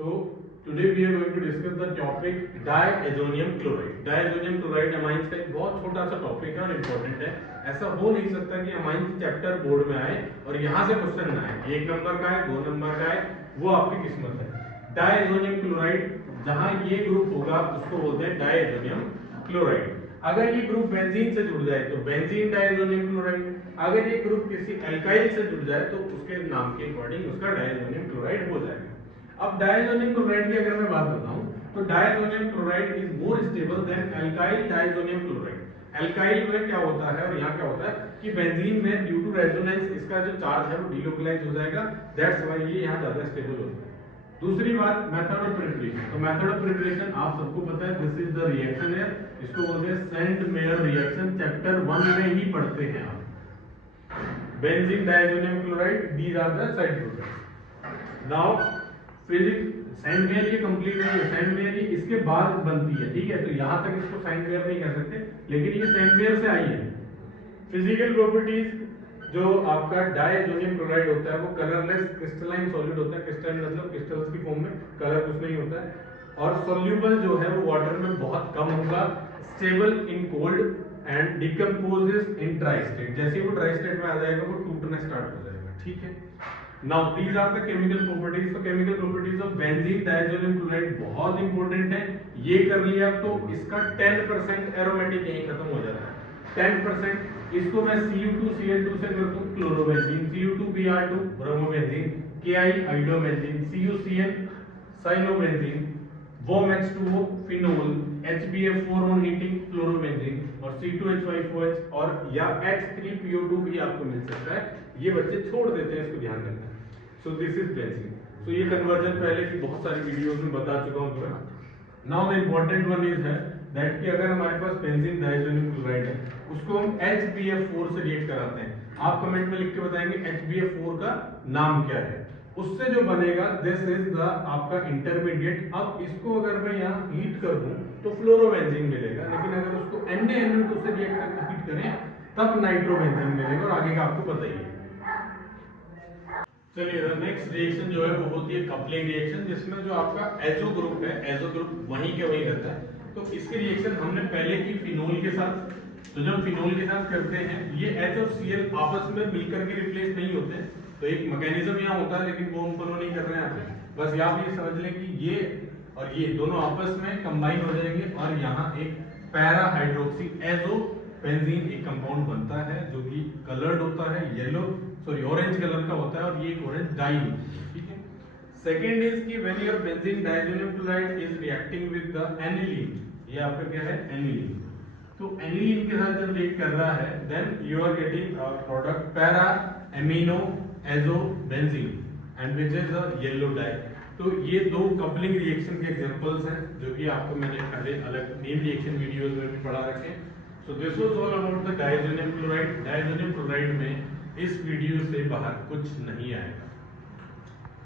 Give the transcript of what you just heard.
तो today we are going to discuss the topic diazonium chloride. Diazonium chloride amines का एक बहुत छोटा सा टॉपिक है और इम्पोर्टेंट है। ऐसा हो नहीं सकता कि अमाइंस चैप्टर बोर्ड में आए और यहाँ से क्वेश्चन ना आए। 1 नंबर का है, 2 नंबर का है, वो आपकी किस्मत है। डायएजोनियम क्लोराइड, जहाँ ये ग्रुप होगा उसको बोलते हैं डायएजोनियम क्लोराइड। अगर ये ग्रुप बेंजीन से जुड़ जाए तो बेंजीन डायएजोनियम क्लोराइड, अगर ये ग्रुप किसी एल्काइल से जुड़ जाए तो उसके नाम के अकॉर्डिंग उसका डायएजोनियम क्लोराइड हो जाएगा। अब डायएजोनियम क्लोराइड की अगर मैं बात बताऊं तो diazonium chloride is more stable than alkyl diazonium chloride. Alkyl में क्या होता है और यहाँ क्या होता है कि बेंजीन में ड्यू टू रेजोनेंस इसका जो चार्ज है वो डिलोकलाइज हो जाएगा, दैट्स व्हाई ये यहाँ ज्यादा स्टेबल होता है। दूसरी बात मेथड ऑफ प्रिपरेशन। तो मेथड ऑफ प्रिपरेशन आप सबको पता है, दिस इज द रिएक्शन है, इसको बोलते हैं सेंट मेयर रिएक्शन। चैप्टर 1 में ही पढ़ते हैं आप। Benzene diazonium chloride, these are the side products. Now physics Sandmeyer ये कंप्लीट नहीं है, सेंट मेयर ये इसके बाद बनती है, ठीक है। तो यहां तक इसको सेंट मेयर नहीं कह सकते, लेकिन ये सेंट मेयर से आई है। फिजिकल प्रॉपर्टीज, जो आपका डायएजोनियम क्लोराइड होता है वो कलरलेस क्रिस्टलाइन सॉलिड होता है। क्रिस्टल मतलब क्रिस्टल्स की फॉर्म में, कलर कुछ नहीं होता है। और सोल्यूबल जो है वो वाटर में बहुत कम होगा, stable in cold and decomposes in dry state. जैसे वो ड्राई स्टेट में आ जाएगा वो टूटना स्टार्ट हो जाएगा, ठीक है। Now these are the chemical properties. तो chemical properties of benzene diazonium chloride बहुत इंपॉर्टेंट है। ये कर लिया तो इसका 10% एरोमेटिक यहीं खत्म हो जाता है। 10%। इसको मैं Cu2Cl2 से कर दूं chlorobenzene, Cu2Br2 bromobenzene, Ki iodobenzene, CuCl cyanobenzene, WOMH2O phenol, HBF4 on heating chlorobenzene और C2H5OH और या H3PO2 भी आपको मिल सकता है। ये बच्चे छोड़ देते हैं, इसको ध्यान रखना। So this is benzene. So ये कन्वर्जन पहले की बहुत सारी वीडियोस में बता चुका हूं मैं। Now the important one is है दैट कि अगर हमारे पास बेंजीन डायएजोनियम क्लोराइड है उसको हम HBF4 से रिएक्ट कराते हैं। आप कमेंट में लिख के बताएंगे HBF4 का नाम क्या है। उससे जो बनेगा दिस इज द आपका इंटरमीडिएट। अब इसको अगर मैं यहाँ हीट कर दूं तो फ्लोरोबेंजीन मिलेगा, लेकिन अगर उसको NaNO2 से रिएक्ट करके हीट करें तब नाइट्रोबेंजीन मिलेगा और आगे का आपको पता ही है। चलिए नेक्स्ट रिएक्शन जो है वो होती है कपलिंग रिएक्शन, जिसमें जो आपका एजो ग्रुप है, एजो ग्रुप वहीं के वहीं रहता है। तो इसकी रिएक्शन हमने पहले की फिनोल के साथ। तो जब फिनोल के साथ करते हैं ये H और Cl आपस में मिलकर के रिप्लेस नहीं होते हैं। तो एक मैकेनिज्म यहाँ होता है, लेकिन वो हम फॉलो नहीं कर रहे हैं यहाँ पे। बस आप ये समझ लें कि ये और ये दोनों आपस में कंबाइन हो जाएंगे और यहाँ एक पैरा हाइड्रोक्सी एजो बेंजीन एक कंपाउंड बनता है जो कि कलर्ड होता है, येलो सॉरी ऑरेंज कलर का होता है और ये एक ऑरेंज डाई होती है, ठीक है। सेकंड इज कि when your benzene diazonium chloride is reacting with the aniline, ये आपका क्या है एनिलीन। तो एनिलीन के साथ जब रिएक्ट कर रहा है then you are getting a product para amino azo benzene and which is a yellow dye. तो ये दो कपलिंग रिएक्शन के एग्जांपल्स हैं जो कि आपको मैंने पहले अलग मेन रिएक्शन वीडियोस में भी पढ़ा रखे हैं। So this was all about the diazonium chloride. Diazonium chloride में इस वीडियो से बाहर कुछ नहीं आएगा।